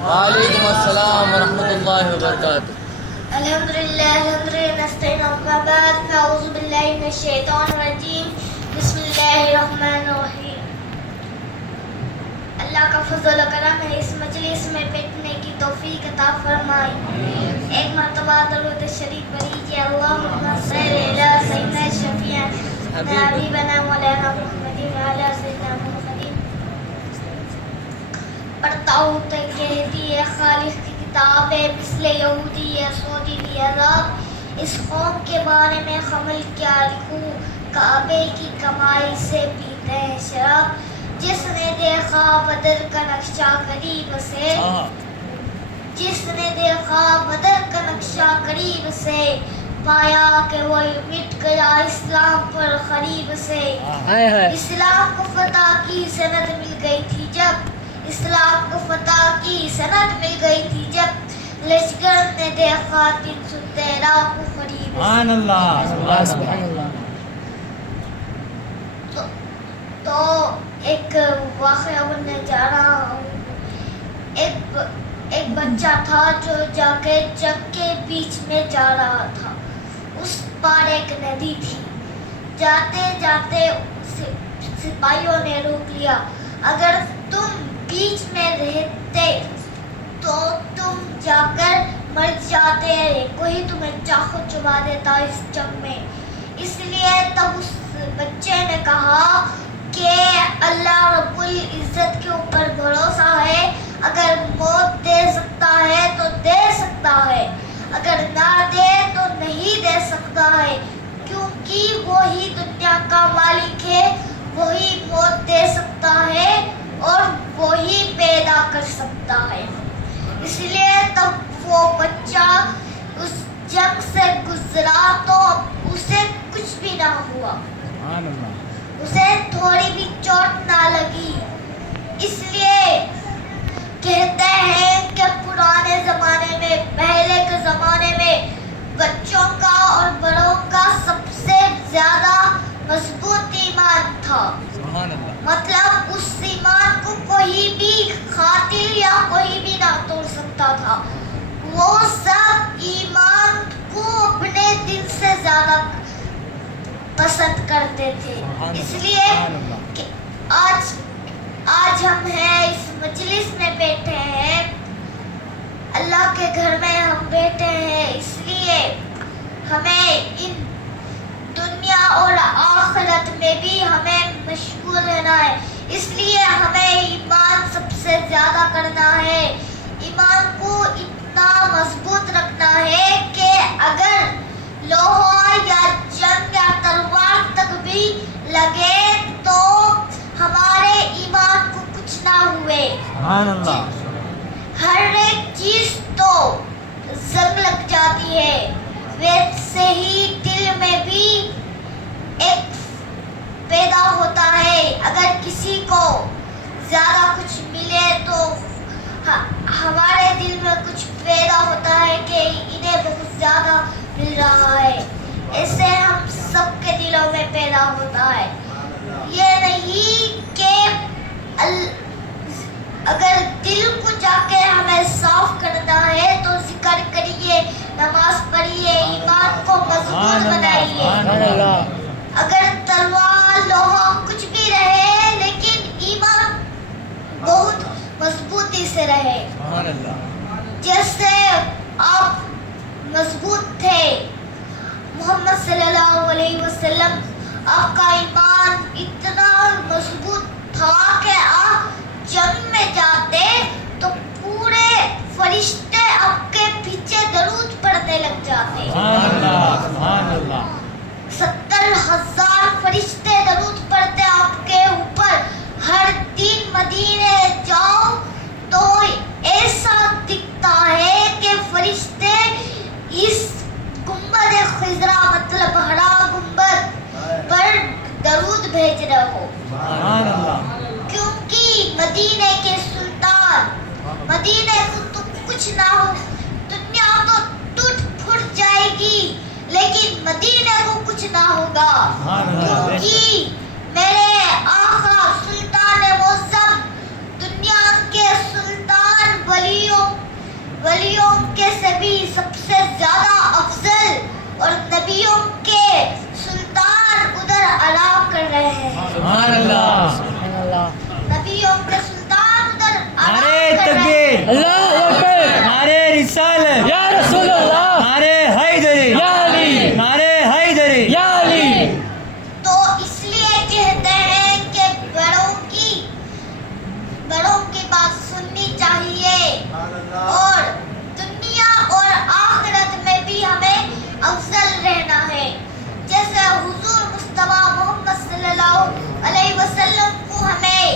وعلیکم السلام ورحمۃ اللہ وبرکاتہ. الحمدللہ نستعین اما بعد فاعوذ باللہ من الشیطان الرجیم بسم اللہ الرحمن الرحیم. اللہ کا فضل و کرم ہے اس مجلس میں بیٹھنے کی توفیق عطا فرمائی. ایک مرتبہ درود شریف پڑھیے. اللہم صلی علی سیدنا شفیعنا حبیبنا مولانا محمد وعلی سیدنا محمد. پڑھتا ہوں تو کہتی ہے خالق کی کتاب ہے مثل یہودی ہے سعودی بھی عذاب. اس قوم کے بارے میں خمل کیا لکھوں کعبے کی کمائی سے پیتے ہیں شراب. جس نے دیکھا بدر کا نقشہ قریب سے جس نے دیکھا بدر کا نقشہ قریب سے پایا کہ وہ مٹ گیا اسلام پر قریب سے. اسلام کو فتح کی سند مل گئی تھی جب اسلام کو فتح کی سند مل گئی تھی جب لشکر نے دیکھا 313 کو قریب. سبحان اللہ سبحان اللہ. تو ایک واقعہ بننے جا رہا ہوں. ایک بچہ تھا جو جا کے جنگ کے بیچ میں جا رہا تھا. اس پار ایک ندی تھی. جاتے جاتے سپاہیوں نے روک لیا. اگر تم بیچ میں رہتے تو تم جا کر مر جاتے. کوئی تمہیں چاقو چبا دیتا اس جنگ میں. اس لیے تب اس بچے نے کہا کہ اللہ رب العزت کے اوپر بھروسہ ہے. اگر موت دے سکتا ہے تو دے سکتا ہے, اگر نہ دے تو نہیں دے سکتا ہے, کیونکہ وہی دنیا کا مالک ہے. وہی موت دے سکتا ہے اور وہی پیدا کر سکتا ہے. اس لیے تب وہ بچہ اس جنگ سے گزرا تو اسے کچھ بھی نہ ہوا, اسے تھوڑی بھی چوٹ نہ لگی. اس لیے کہتے ہیں کہ پرانے زمانے میں پہلے کے زمانے میں بچوں کا اور بڑوں کا سب سے زیادہ مضبوط ایمان تھا. مطلب اس ایمان کو کوئی بھی قاتل یا کوئی بھی نہ توڑ سکتا تھا. وہ سب ایمان کو اپنے دل سے زیادہ پسند کرتے تھے. اس لیے کہ آج ہم ہیں اس مجلس میں بیٹھے ہیں, اللہ کے گھر میں ہم بیٹھے ہیں. اس لیے ہمیں ان دنیا اور آخرت میں بھی ہمیں مشغول رہنا ہے. اس لیے ہمیں ایمان سب سے زیادہ کرنا ہے. ایمان کو اتنا مضبوط رکھنا ہے کہ اگر لوہا یا جنگ یا تلوار تک بھی لگے تو ہمارے ایمان کو کچھ نہ ہوئے. سبحان اللہ. ہر ایک چیز تو زنگ لگ جاتی ہے, ویسے ہی دل میں بھی ایک پیدا ہوتا ہے. اگر کسی کو زیادہ کچھ ملے تو ہمارے دل میں کچھ پیدا ہوتا ہے کہ انہیں بہت زیادہ مل رہا ہے. ایسے ہم سب کے دلوں میں پیدا ہوتا ہے. یہ نہیں کہ اگر دل کو جا کے ہمیں صاف کرنا ہے تو ذکر کریے, نماز پڑھیے, ایمان کو مضبوط بنائیے. اگر تلوار لوہا کچھ بھی رہے لیکن ایمان بہت مضبوطی سے رہے. جیسے آپ مضبوط تھے محمد صلی اللہ علیہ وسلم, آپ کا ایمان اتنا مضبوط تھا کہ آپ جنگ میں جاتے تو پورے فرشتے آپ کے پیچھے درود پڑھنے لگ جاتے. 70,000 فرشتے درود پڑھتے آپ کے اوپر. ہر دن مدینے جاؤ تو ایسا دکھتا ہے کہ فرشتے اس گنبد خضرا مطلب ہرا گنبد پر درود بھیج رہے ہو. کیونکہ مدینے کے سلطان, مدینے کو تو کچھ نہ ہو, دنیا تو ٹوٹ پھوٹ جائے گی لیکن مدینے کو کچھ نہ ہوگا. کیونکہ میرے آقا سلطان معظم دنیا کے سلطان ولیوں سے بھی سب سے زیادہ افضل اور نبیوں کے سلطان ادھر آرام کر رہے ہیں. سبحان اللہ. سبحان اللہ. نبیوں کے سلطان ادھر آرام نعرے کر رہے ہیں. تکبیر. اللہ اکبر. نعرے رسالت. یا رسول اللہ. نعرے حیدری. یا علی. نعرے حیدری. یا علی. تو اس لیے کہتے ہیں کہ بڑوں کی بات سننی چاہیے اور دنیا اور آخرت میں بھی ہمیں افضل رہنا ہے. جیسے حضور مصطفیٰ محمد صلی اللہ علیہ وسلم کو ہمیں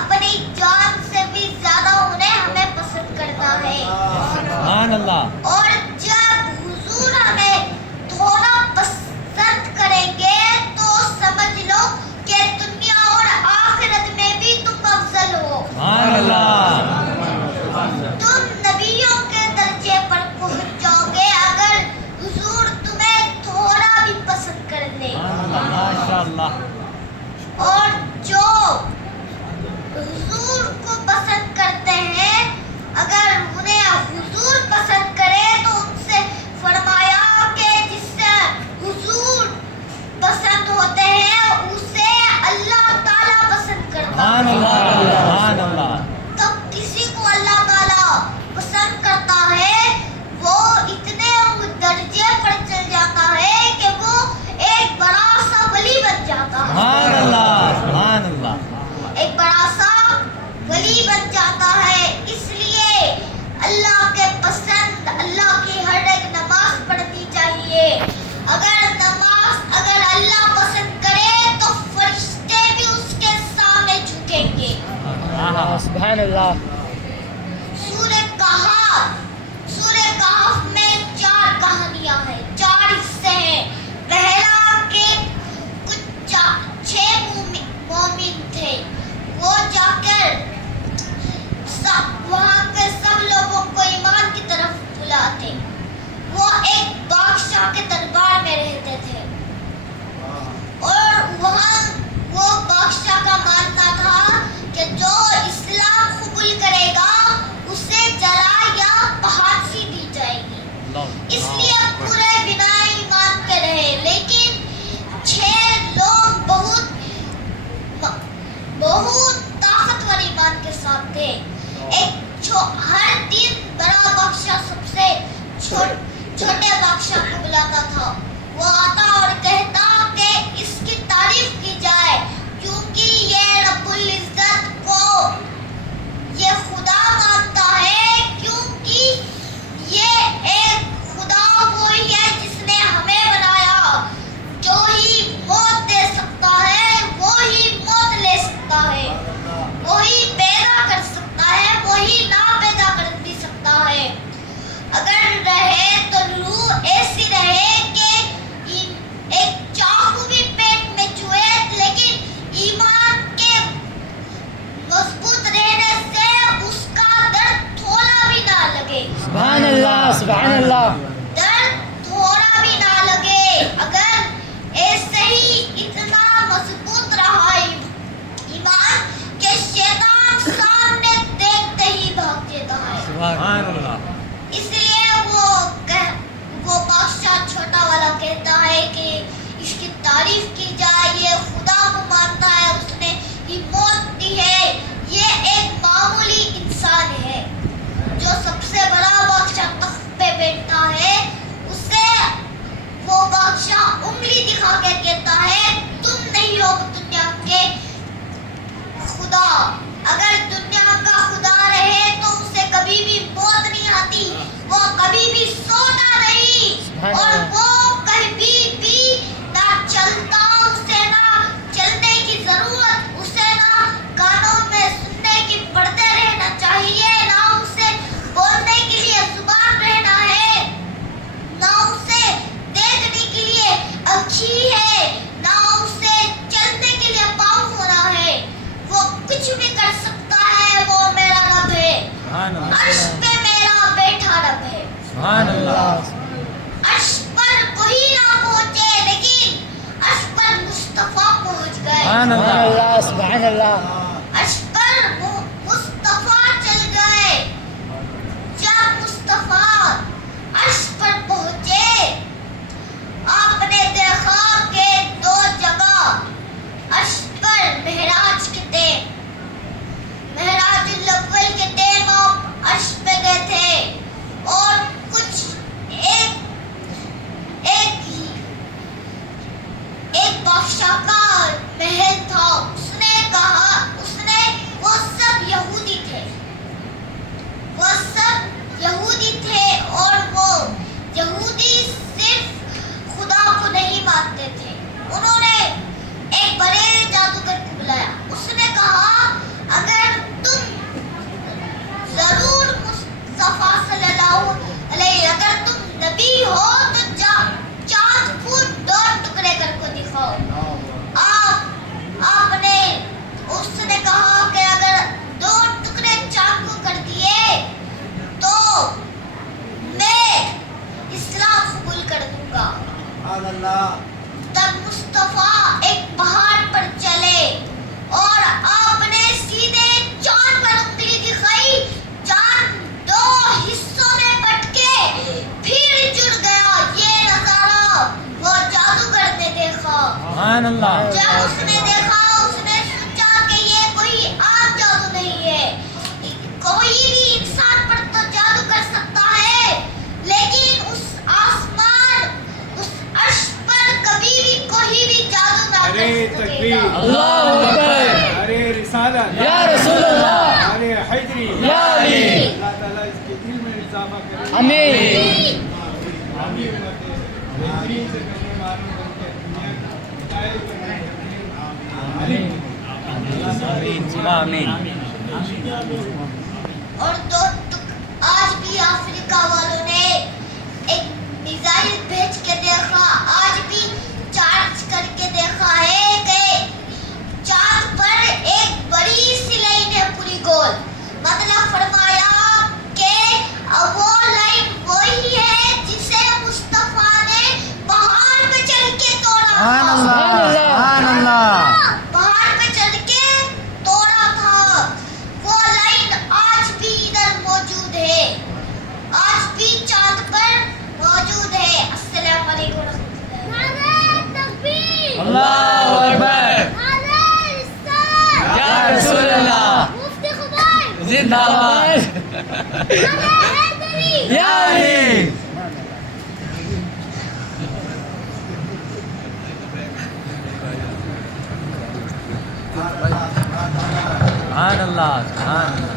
اپنی جان سے بھی زیادہ ہمیں پسند کرنا ہے. سبحان اللہ. اور جب حضور ہمیں تھوڑا پسند کریں گے تو سمجھ لو کہ دنیا اور آخرت میں بھی تم افضل ہو. سبحان اللہ. تم نبیوں کے درجے پر پہنچ جاؤ گے اگر حضور تمہیں تھوڑا بھی پسند کر لے. ماشاء اللہ. اور جو حضور کو پسند کرتے ہیں اگر انہیں حضور پسند کرے تو ان سے فرمایا کہ جس سے حضور پسند ہوتے ہیں اسے اللہ تعالیٰ پسند کرتا سبحان ہے. اللہ. سبحان اللہ. تب کسی کو اللہ تعالیٰ پسند کرتا ہے وہ اتنے درجے پر چل جاتا ہے کہ وہ ایک بڑا سا ولی بن جاتا ہے. سبحان اللہ. سبحان اللہ. ایک بڑا سا ولی بن جاتا ہے. اس لیے اللہ کے پسند اللہ کی ہر ایک نماز پڑھنی چاہیے. اگر اللہ پسند کرے تو فرشتے بھی اس کے سامنے جھکیں گے. سبحان اللہ. سورہ کہف میں 4 کہانیاں ہیں, 4 حصے ہیں. پہلا کہ کچھ 6 مومن تھے, وہ جا کر وہاں کے سب لوگوں کو ایمان کی طرف بلاتے. وہ ایک بادشاہ کے دربار میں رہتے تھے اور وہاں وہ بادشاہ کا ماننا تھا کہ جو اسلام قبول کرے گا اسے جلا یا پھانسی دی جائے گی. اس لیے پورے بنا ایمان کے رہے. لیکن 6 لوگ بہت طاقتور ایمان کے ساتھ تھے. ہر دن بڑا بادشاہ سب سے چھوٹے بادشاہ کو بلاتا تھا. وہ آتا اور کہتا کہ اس کی تعریف کی جائے کیونکہ یہ رب العزت کو یہ خدا مانتا ہے, کیونکہ یہ ایک خدا وہی ہے جس نے ہمیں بنایا. جو ہی موت دے سکتا ہے وہی موت لے سکتا ہے, وہی پیدا کر سکتا ہے وہی نہ پیدا کر بھی سکتا ہے. اگر رہے تو روح ایسی رہے کہ ایک چاقو بھی پیٹ میں چوئے لیکن ایمان کے مضبوط رہنے سے اس کا درد تھوڑا بھی نہ لگے. سبحان اللہ. سبحان اللہ. درد تھوڑا بھی نہ لگے. اگر ایسے ہی اتنا مضبوط رہا ایمان کہ شیطان سامنے دیکھتے ہی بھاگ جاتا ہے. سبحان اللہ. اس لیے وہ بادشاہ چھوٹا والا کہتا ہے کہ اس کی تعریف کی جائے, یہ خدا کو مانتا ہے, اس نے یہ موت دی ہے. یہ ایک معمولی انسان ہے. جو سب سے بڑا بادشاہ تخت پہ بیٹھتا ہے اسے وہ بادشاہ انگلی دکھا کے کہتا ہے تم نہیں ہو دنیا کے خدا. اگر دنیا کا خدا رہے تو اسے کبھی بھی موت نہیں آتی, وہ کبھی بھی سوتا نہیں اور وہ کبھی بھی نہ چلتا, اسے نہ چلنے کی ضرورت, اسے نہ کانوں میں سننے کی پردے رہنا چاہیے, نہ اسے بولنے کے لیے زبان رہنا ہے, نہ اسے دیکھنے کے لیے اچھی ہے, نہ اسے چلنے کے لیے پاؤں ہونا ہے. وہ کچھ بھی کر سکتا ہے. وہ میرا رب ہے, عرش پہ میرا بیٹھا رب ہے. سبحان اللہ. عرش پر کوئی نہ پہنچے لیکن عرش پر مصطفیٰ پہنچ گئے. سبحان سبحان اللہ. اللہ. سبحان اللہ. عرش پر مصطفیٰ چل گئے. جب مصطفیٰ سبحان اللہ جب اس نے دیکھا اس نے سوچا کہ یہ کوئی عام جادو نہیں ہے، کوئی بھی انسان پر تو جادو کر سکتا ہے لیکن اس آسمان اس عرش پر کبھی بھی کوئی بھی جادو نہ ارے کر سکے تکبیر، گا۔ اللہ اکبر، ارے رسالت، یا رسول اللہ، ارے حیدری، یا علی، اللہ تعالیٰ اس کے دل میں اضافہ کرے۔ آمین، آمین ہوتے ہیں۔ بہترین سے بہترین معلوم بن کے دنیا کی ہدایت کرنے کے لیے آمین۔ آمین اور تو آج بھی افریقہ والوں نے ایک میزائل بھیج کے دیکھا، آج بھی چارج کر کے دیکھا ہے کہ چاند پر ایک بڑی سی لائن ہے پوری گول، مطلب فرمایا کہ وہ لائن وہی ہے جسے مصطفیٰ نے پہاڑ پہ چڑھ کے توڑا سبحان تھا، اللہ سبحان اللہ پہاڑ پہ چڑھ کے توڑا تھا، وہ لائن آج بھی ادھر موجود ہے، آج بھی چاند پر موجود ہے۔ السلام علیکم ورحمۃ اللہ۔ اللہ اکبر یا رسول اللہ زندہ باد یا علی سبحان اللہ سبحان اللہ